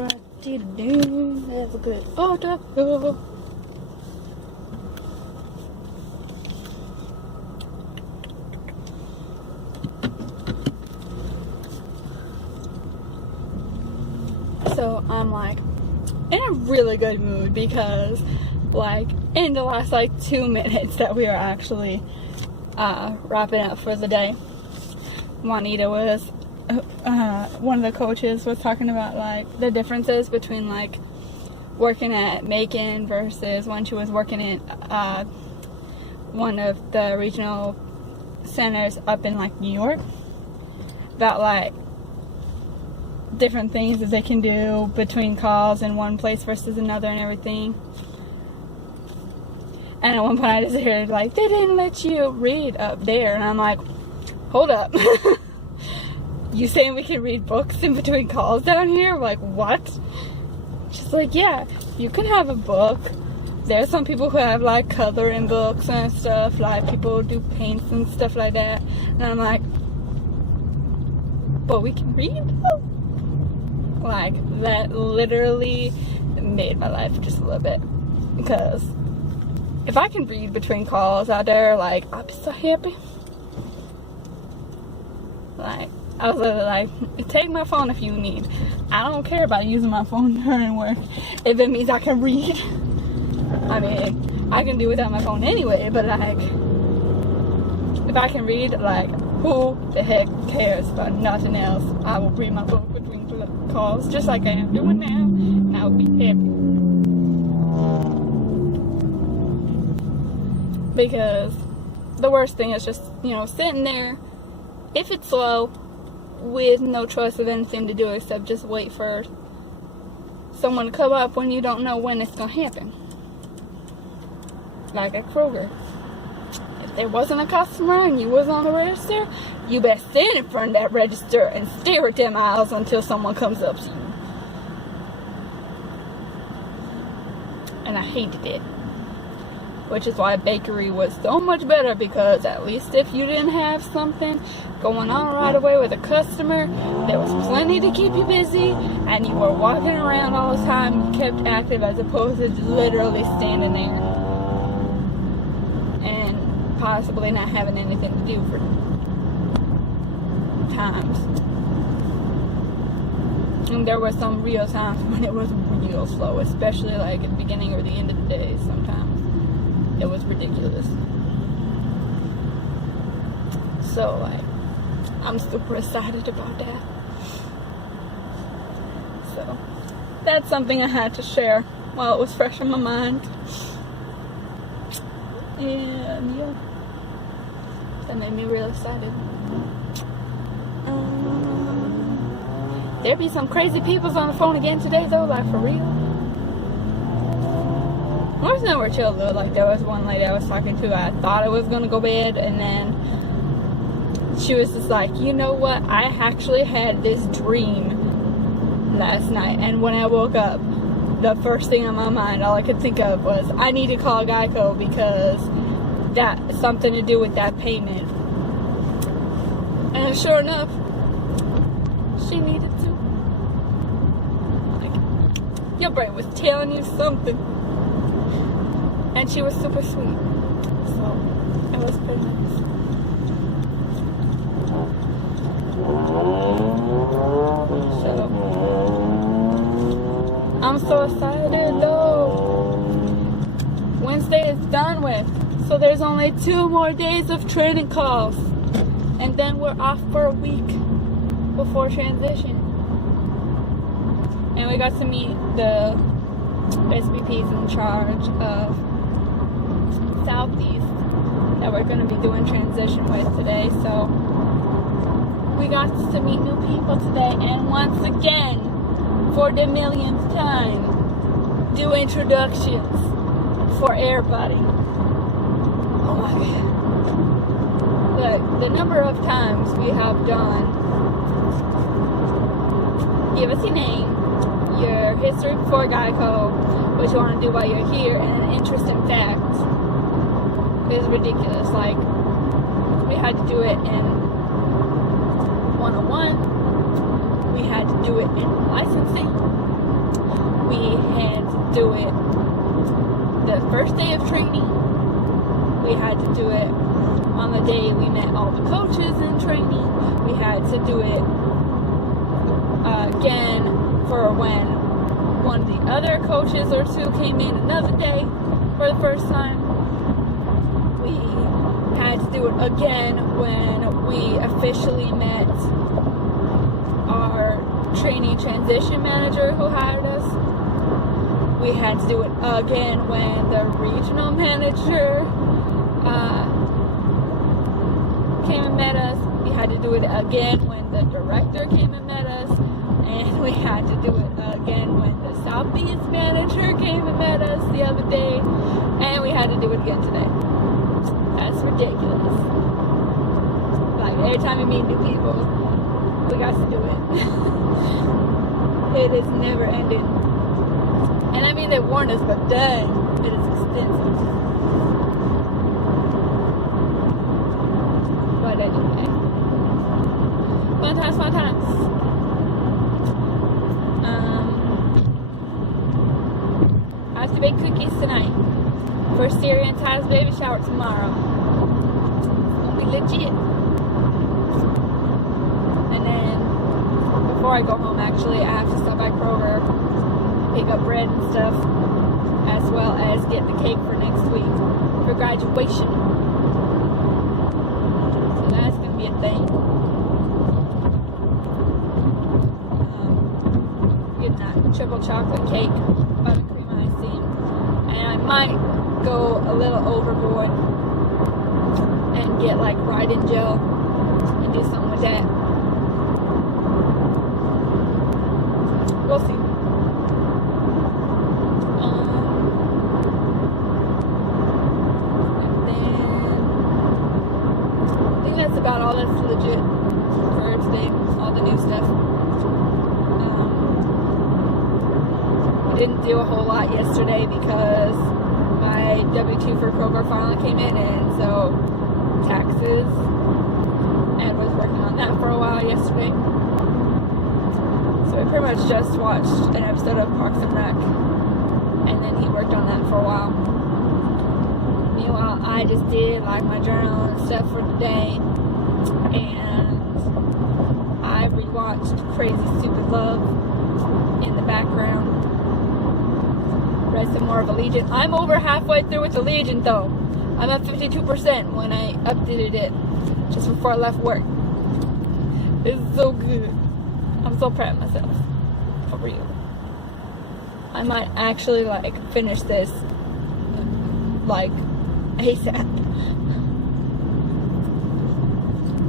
Have a good order. So I'm like in a really good mood because like in the last like 2 minutes that we are actually wrapping up for the day, Juanita was one of the coaches was talking about like the differences between like working at Macon versus when she was working in one of the regional centers up in like New York, about like different things that they can do between calls in one place versus another and everything. And at one point I just heard like, they didn't let you read up there, and I'm like, hold up. You saying we can read books in between calls down here? Like, what? She's like, yeah, you can have a book. There's some people who have like coloring books and stuff, like people do paints and stuff like that. And I'm like, but we can read? Like, that literally made my life just a little bit. Because if I can read between calls out there, like, I'll be so happy. Like, I was literally like, take my phone if you need. I don't care about using my phone during work if it means I can read. I mean, I can do without my phone anyway, but like, if I can read, like, who the heck cares about nothing else? I will read my book between calls, just like I am doing now, and I will be happy. Because the worst thing is just, you know, sitting there, if it's slow, with no choice of anything to do except just wait for someone to come up when you don't know when it's gonna happen. Like at Kroger. If there wasn't a customer and you was on the register, you best stand in front of that register and stare at them aisles until someone comes up to you. And I hated it. Which is why bakery was so much better, because at least if you didn't have something going on right away with a customer, there was plenty to keep you busy, and you were walking around all the time, kept active, as opposed to just literally standing there and possibly not having anything to do for times. And there were some real times when it was real slow, especially like at the beginning or the end of the day sometimes. It was ridiculous. So, like, I'm super excited about that. So, that's something I had to share while it was fresh in my mind. And, yeah. That made me real excited. There be some crazy peoples on the phone again today, though, like, for real. Most of them were chill though. Like, there was one lady I was talking to, I thought I was gonna go to bed, and then she was just like, you know what, I actually had this dream last night, and when I woke up, the first thing on my mind, all I could think of was, I need to call Geico because that's something to do with that payment. And sure enough, she needed to. Like, your brain was telling you something. And she was super sweet. So, it was pretty nice. So, I'm so excited though. Wednesday is done with. So there's only 2 more days of training calls. And then we're off for a week before transition. And we got to meet the SVPs in charge of Southeast that we're going to be doing transition with today. So we got to meet new people today, and once again, for the millionth time, do introductions for everybody. Oh my god. Look, the number of times we have done, give us your name, your history before Geico, what you want to do while you're here, and an interesting fact is ridiculous. Like, we had to do it in 101, we had to do it in licensing, first day of training. We had to do it on the day we met all the coaches in training. We had to do it again for when one of the other coaches or two came in another day for the first time. We had to do it again when we officially met our trainee transition manager who hired us. We had to do it again when the regional manager came and met us. We had to do it again when the director came and met us. And we had to do it again when the Southeast manager came and met us the other day. And we had to do it again today. That's ridiculous. Like, every time we meet new people, we got to do it. It is never ending. And I mean, they warned us, but dang, it is extensive. But anyway. Fun times, fun times. I have to bake cookies tonight for Siri and Ty's baby shower tomorrow. It'll be legit. And then, before I go home, actually, I have to stop by Kroger, pick up bread and stuff, as well as get the cake for next week for graduation. So that's going to be a thing. Getting that triple chocolate cake, buttercream icing, and I might go a little overboard and get like writing gel and do something with that. We'll see. And then I think that's about all that's legit for today. All the new stuff. We didn't do a whole lot yesterday because my W-2 for Kroger finally came in, and so taxes. Ed was working on that for a while yesterday. So I pretty much just watched an episode of Parks and Rec, and then he worked on that for a while. Meanwhile, I just did like my journal and stuff for the day, and I rewatched Crazy Stupid Love in the background. Read some more of Allegiant. I'm over halfway through with Allegiant though. I'm at 52% when I updated it just before I left work. It's so good. I'm so proud of myself. For real. I might actually like finish this like ASAP.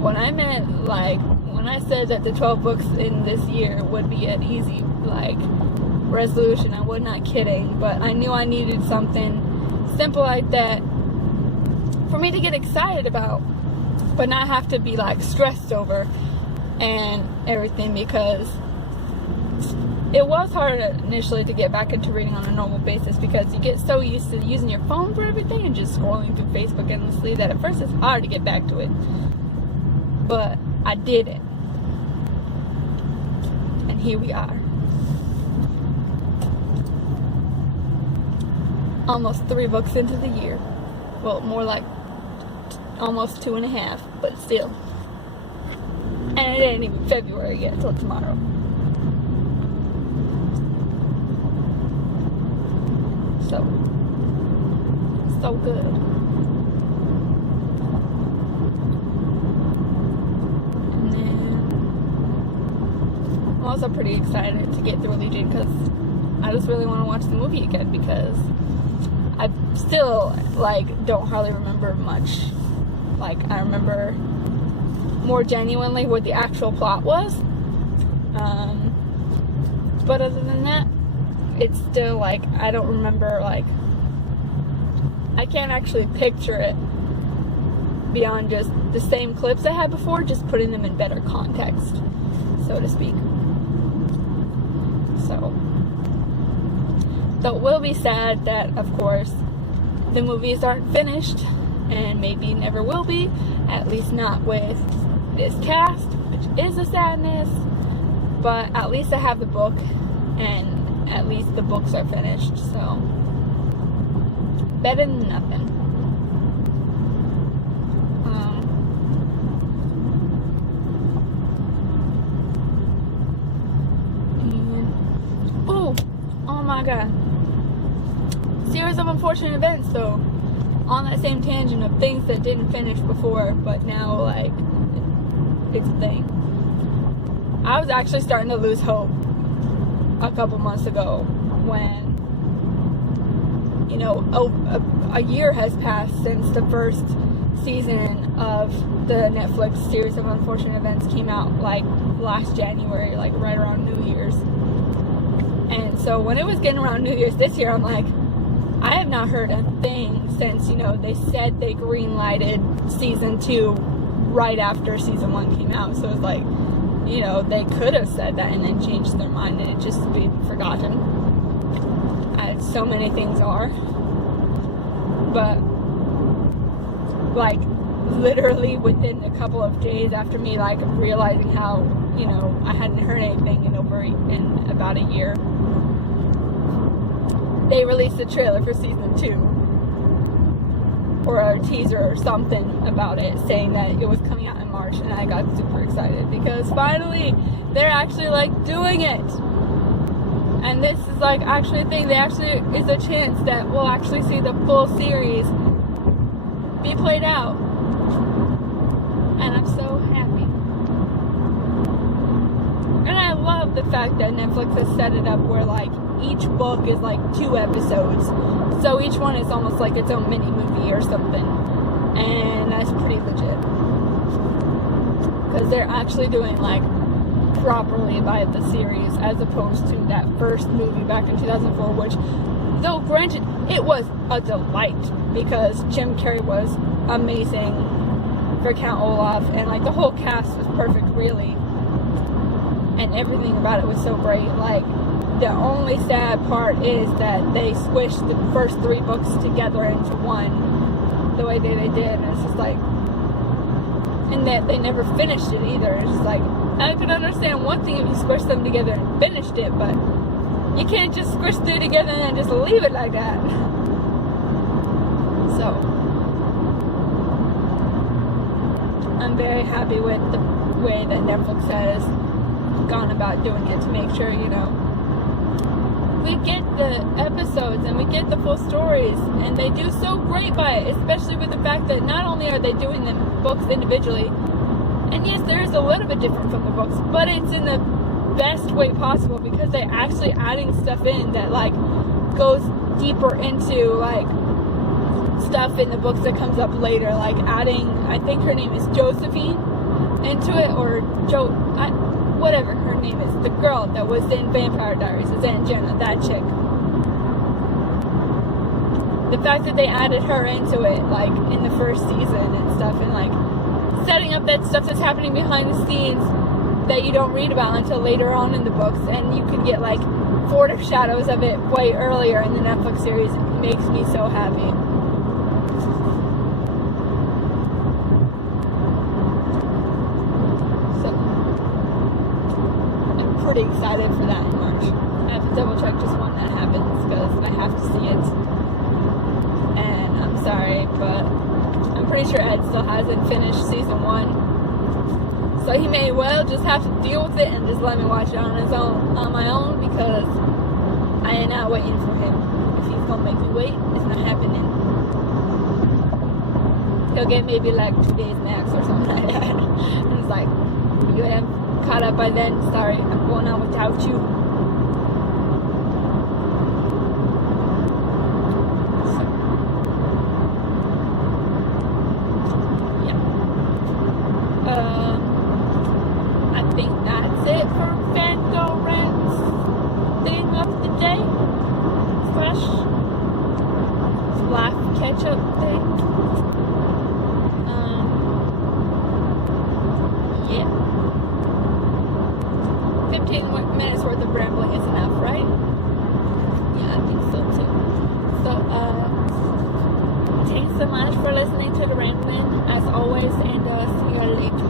When I meant like when I said that the 12 books in this year would be an easy like resolution, I was not kidding, but I knew I needed something simple like that for me to get excited about, but not have to be like stressed over and everything, because it was hard initially to get back into reading on a normal basis because you get so used to using your phone for everything and just scrolling through Facebook endlessly that at first it's hard to get back to it. But I did it. And here we are. Almost 3 books into the year. Well, more like almost 2.5, but still. And it ain't even February yet, till tomorrow. So good. And then I'm also pretty excited to get through Allegiant because I just really want to watch the movie again, because I still like don't hardly remember much. Like, I remember more genuinely what the actual plot was, but other than that, it's still like I don't remember, like I can't actually picture it beyond just the same clips I had before, just putting them in better context, so to speak. So it will be sad that, of course, the movies aren't finished, and maybe never will be, at least not with this cast, which is a sadness, but at least I have the book, and at least the books are finished, so Better than nothing. Oh my god. Series of unfortunate events, though. On that same tangent of things that didn't finish before, but now, like, it's a thing. I was actually starting to lose hope a couple months ago when, you know, a year has passed since the first season of the Netflix series of unfortunate events came out, like, last January, like, right around New Year's. And so when it was getting around New Year's this year, I'm like, I have not heard a thing since, you know, they said they green-lighted season 2 right after season 1 came out. So it's like, you know, they could have said that and then changed their mind and it just be forgotten, as so many things are. But, like, literally within a couple of days after me, like, realizing how, you know, I hadn't heard anything in about a year, they released a trailer for season 2, or a teaser or something about it, saying that it was coming out in March, and I got super excited because finally they're actually, like, doing it. And this is, like, actually a thing. There actually is a chance that we'll actually see the full series be played out, and I'm so happy. And I love the fact that Netflix has set it up where, like, each book is like 2 episodes, so each one is almost like its own mini movie or something, and that's pretty legit because they're actually doing, like, properly by the series as opposed to that first movie back in 2004, which, though granted, it was a delight because Jim Carrey was amazing for Count Olaf, and, like, the whole cast was perfect, really, and everything about it was so great. Like, the only sad part is that they squished the first 3 books together into one, the way they did, and it's just like, and that they never finished it either. It's just like, I could understand one thing if you squished them together and finished it, but you can't just squish 3 together and then just leave it like that. So, I'm very happy with the way that Netflix has gone about doing it to make sure, you know, we get the episodes and we get the full stories, and they do so great by it, especially with the fact that not only are they doing the books individually, and yes, there is a little bit different from the books, but it's in the best way possible because they're actually adding stuff in that, like, goes deeper into, like, stuff in the books that comes up later, like adding, I think her name is Josephine into it, or whatever her name is, the girl that was in Vampire Diaries, is Aunt Jenna, that chick. The fact that they added her into it, like, in the first season and stuff, and, like, setting up that stuff that's happening behind the scenes that you don't read about until later on in the books, and you can get, like, foreshadows of it way earlier in the Netflix series, makes me so happy. Pretty excited for that in March. I have to double check just when that happens because I have to see it. And I'm sorry, but I'm pretty sure Ed still hasn't finished season 1. So he may well just have to deal with it and just let me watch it on my own, because I am not waiting for him. If he's gonna make me wait, it's not happening. He'll get maybe like 2 days max or something like that. And it's like, you have caught up by then, sorry, I'm going on without you. So, yeah. I think that's it for Fangirl Rants thing of the day. / laugh catch up thing. Yeah. 15 minutes worth of rambling is enough, right? Yeah, I think so too. So, thanks so much for listening to the rambling, as always, and see you later.